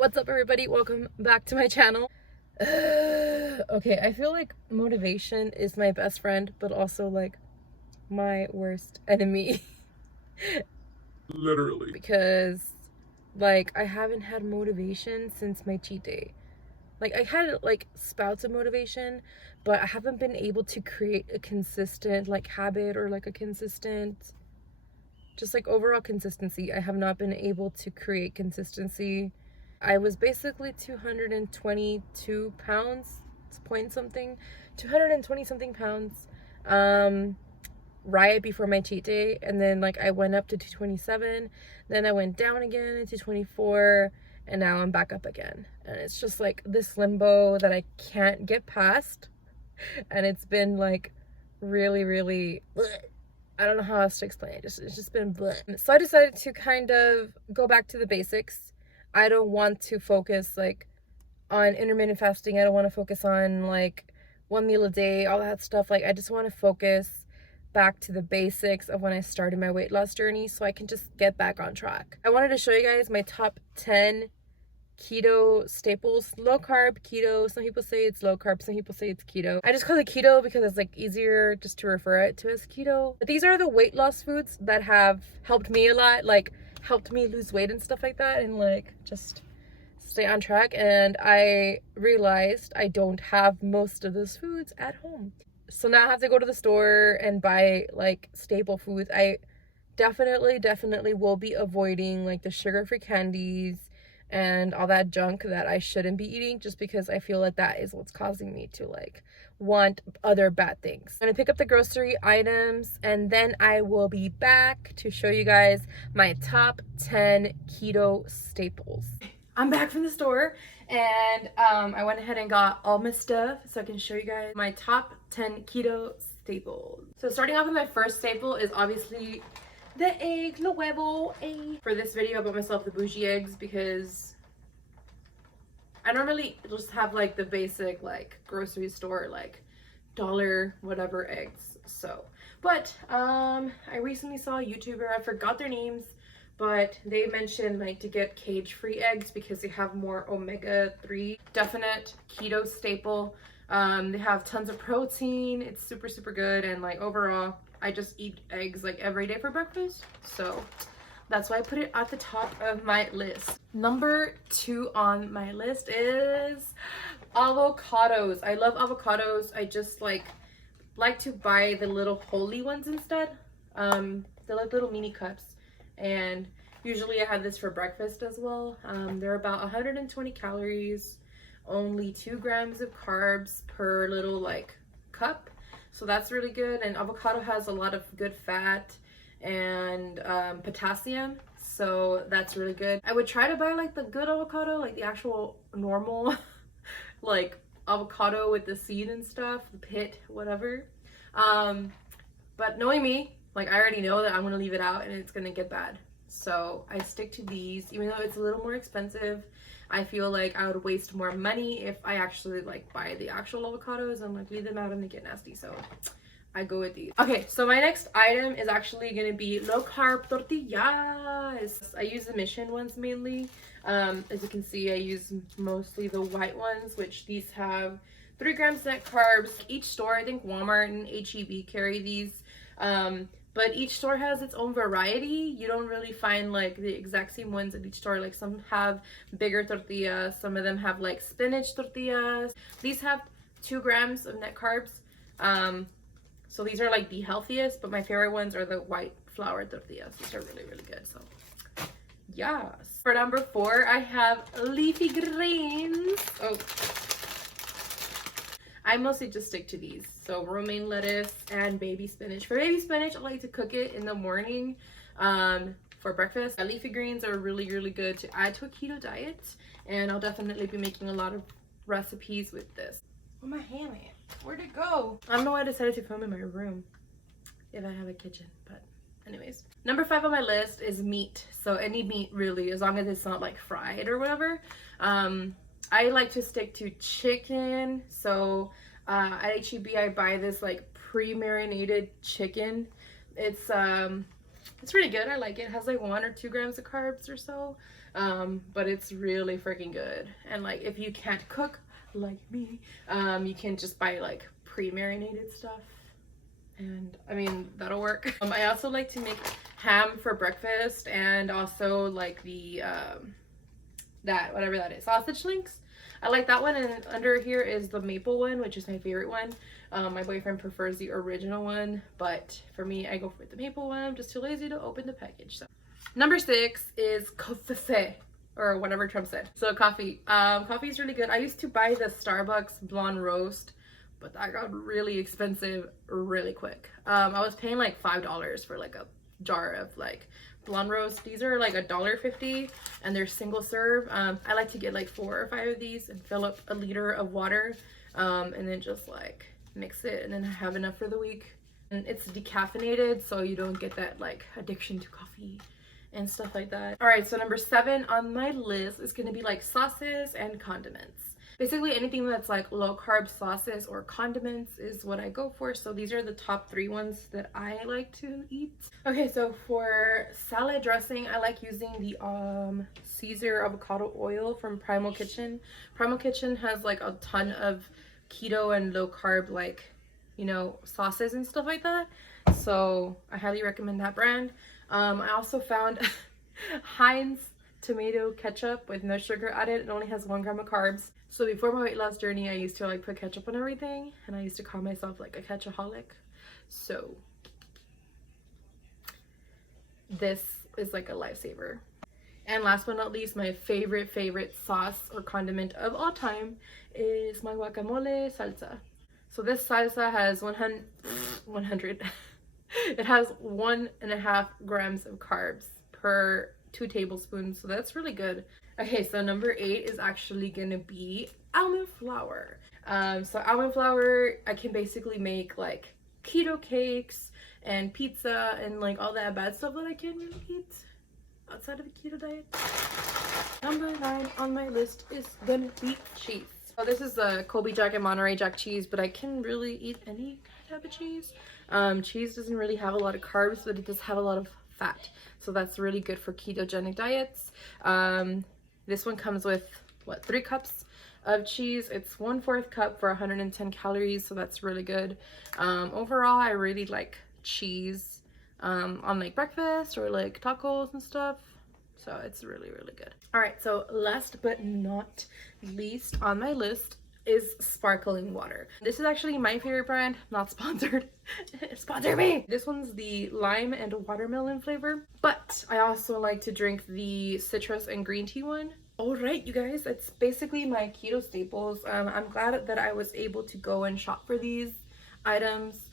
What's up, everybody? Welcome back to my channel. Okay, I feel like motivation is my best friend, but also like my worst enemy. Literally. Because like I haven't had motivation since my cheat day. Like I had like spouts of motivation, but I haven't been able to create a consistent like habit or like a consistent just like overall consistency. I have not been able to create consistency. I was basically 222 pounds, point something, 220 something pounds, right before my cheat day. And then like I went up to 227, then I went down again to 24, and now I'm back up again. And it's just like this limbo that I can't get past. And it's been like really, really, I don't know how else to explain it. It's just been bleh. So I decided to kind of go back to the basics. I don't want to focus like on intermittent fasting. I don't want to focus on like one meal a day, all that stuff. Like I just want to focus back to the basics of when I started my weight loss journey so I can just get back on track. I wanted to show you guys my top 10 keto staples. Low carb keto, some people say it's low carb, some people say it's keto. I just call it keto because it's like easier just to refer it to as keto. But these are the weight loss foods that have helped me a lot, like helped me lose weight and stuff like that, and like just stay on track. And I realized I don't have most of those foods at home, so now I have to go to the store and buy like staple foods. I definitely will be avoiding like the sugar-free candies and all that junk that I shouldn't be eating, just because I feel like that is what's causing me to like want other bad things. I'm gonna pick up the grocery items and then I will be back to show you guys my top 10 keto staples. I'm back from the store and I went ahead and got all my stuff so I can show you guys my top 10 keto staples. So starting off with my first staple is obviously the egg, the huevo, egg. For this video, I bought myself the bougie eggs because I normally just have like the basic like grocery store like dollar whatever eggs. So, but I recently saw a YouTuber, I forgot their names, but they mentioned like to get cage-free eggs because they have more omega-3. Definite keto staple. They have tons of protein. It's super good, and like overall I just eat eggs like every day for breakfast, so that's why I put it at the top of my list. Number 2 on my list is avocados. I love avocados. I just like to buy the little holy ones instead. They're like little mini cups, and usually I have this for breakfast as well. They're about 120 calories, only 2 grams of carbs per little like cup. So that's really good, and avocado has a lot of good fat and potassium, so that's really good. I would try to buy like the good avocado, like the actual normal like avocado with the seed and stuff, the pit, whatever. But knowing me, like I already know that I'm gonna leave it out and it's gonna get bad. So I stick to these, even though it's a little more expensive. I feel like I would waste more money if I actually like buy the actual avocados and like leave them out and they get nasty. So I go with these. Okay, so my next item is actually gonna be low carb tortillas. I use the Mission ones mainly. As you can see, I use mostly the white ones, which these have 3 grams net carbs. Each store, I think Walmart and HEB carry these. But each store has its own variety. You don't really find like the exact same ones at each store. Like some have bigger tortillas, some of them have like spinach tortillas. These have 2 grams of net carbs. So these are like the healthiest, but my favorite ones are the white flour tortillas. These are really good. So yes. For number 4, I have leafy greens. Oh, I mostly just stick to these. So romaine lettuce and baby spinach. For baby spinach, I like to cook it in the morning for breakfast. Leafy greens are really good to add to a keto diet, and I'll definitely be making a lot of recipes with this. Where'd my ham at? Where'd it go? I don't know why I decided to film in my room if I have a kitchen, but anyways. Number 5 on my list is meat. So any meat really, as long as it's not like fried or whatever. I like to stick to chicken. So at HEB I buy this like pre-marinated chicken. It's It's pretty good. I like it. It has like 1 or 2 grams of carbs or so, but it's really freaking good. And like if you can't cook like me, you can just buy like pre-marinated stuff, and I mean that'll work. I also like to make ham for breakfast, and also like the that whatever that is, sausage links. I like that one, and under here is the maple one, which is my favorite one. My boyfriend prefers the original one, but for me, I go for the maple one. I'm just too lazy to open the package. So number 6 is coffee, or whatever Trump said. So coffee. Coffee is really good. I used to buy the Starbucks blonde roast, but that got really expensive really quick. I was paying like $5 for like a jar of like blonde roast. These are like $1.50 and they're single serve. I like to get like 4 or 5 of these and fill up a liter of water, and then just like mix it, and then have enough for the week. And it's decaffeinated, so you don't get that like addiction to coffee and stuff like that. All right, so number 7 on my list is going to be like sauces and condiments. Basically anything that's like low carb sauces or condiments is what I go for. So these are the top 3 ones that I like to eat. Okay, so for salad dressing, I like using the Caesar avocado oil from Primal Kitchen. Primal Kitchen has like a ton of keto and low carb, like, you know, sauces and stuff like that. So I highly recommend that brand. I also found Heinz tomato ketchup with no sugar added. It only has 1 gram of carbs. So before my weight loss journey, I used to like put ketchup on everything, and I used to call myself like a ketchaholic. So this is like a lifesaver. And last but not least, my favorite sauce or condiment of all time is my guacamole salsa. So this salsa has 100 it has 1.5 grams of carbs per 2 tablespoons, so that's really good. Okay, so number 8 is actually gonna be almond flour. So almond flour, I can basically make like keto cakes and pizza and like all that bad stuff that I can't really eat outside of a keto diet. Number 9 on my list is gonna be cheese. So this is the Colby Jack and Monterey Jack cheese, but I can really eat any type of cheese. Cheese doesn't really have a lot of carbs, but it does have a lot of fat, so that's really good for ketogenic diets. This one comes with what, 3 cups of cheese. It's 1/4 cup for 110 calories, so that's really good. Overall, I really like cheese on like breakfast or like tacos and stuff, so it's really good. All right, so last but not least on my list is sparkling water. This is actually my favorite brand, not sponsored. Sponsor me! This one's the lime and watermelon flavor, but I also like to drink the citrus and green tea one. All right, you guys, it's basically my keto staples. I'm glad that I was able to go and shop for these items.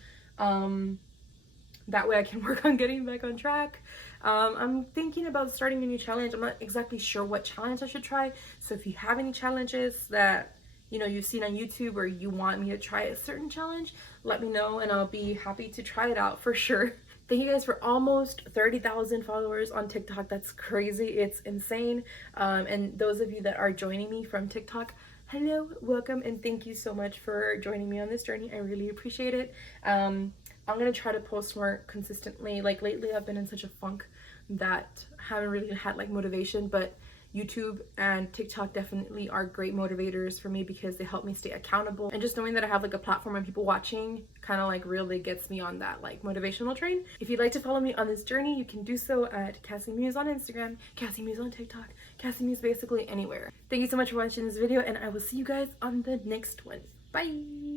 That way I can work on getting back on track. I'm thinking about starting a new challenge. I'm not exactly sure what challenge I should try, so if you have any challenges that you know you've seen on YouTube or you want me to try a certain challenge, let me know and I'll be happy to try it out for sure. Thank you guys for almost 30,000 followers on TikTok. That's crazy. It's insane. And those of you that are joining me from TikTok, hello, welcome, and thank you so much for joining me on this journey. I really appreciate it. I'm gonna try to post more consistently. Like lately I've been in such a funk that I haven't really had like motivation, but YouTube and TikTok definitely are great motivators for me because they help me stay accountable, and just knowing that I have like a platform and people watching kind of like really gets me on that like motivational train. If you'd like to follow me on this journey, you can do so at Cassie Muse on Instagram, Cassie Muse on TikTok, Cassie Muse basically anywhere. Thank you so much for watching this video, and I will see you guys on the next one. Bye!